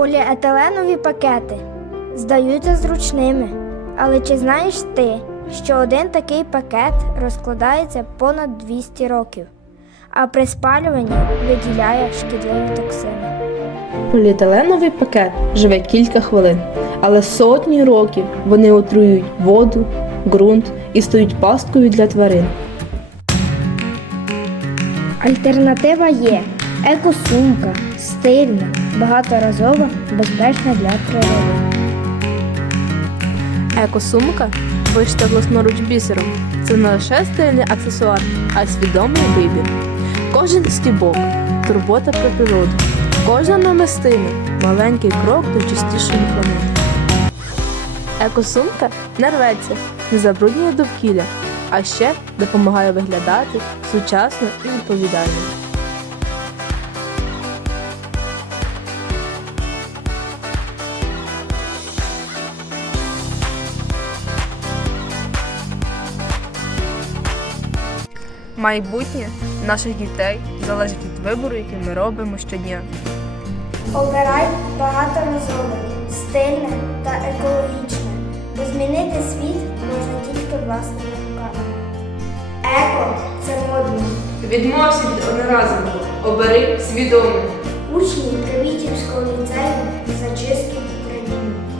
Поліетиленові пакети здаються зручними, але чи знаєш ти, що один такий пакет розкладається понад 200 років, а при спалюванні виділяє шкідливі токсини? Поліетиленовий пакет живе кілька хвилин, але сотні років вони отруюють воду, ґрунт і стають пасткою для тварин. Альтернатива є екосумка, стильна, багаторазова, безпечна для природи. Екосумка, вишита власноруч бісером, це не лише стильний аксесуар, а й свідомий вибір. Кожен стібок. Турбота про природу, кожна намистина. Маленький крок до чистішої планети. Екосумка? Не рветься, не забруднює довкілля, а ще допомагає виглядати сучасно і відповідально. Майбутнє наших дітей залежить від вибору, який ми робимо щодня. Обирай багато багаторазове, стильне та екологічне, бо змінити світ можна тільки власними руками. Еко це модно. Відмовся від одноразового, обери свідомо. Учні Привітівського ліцею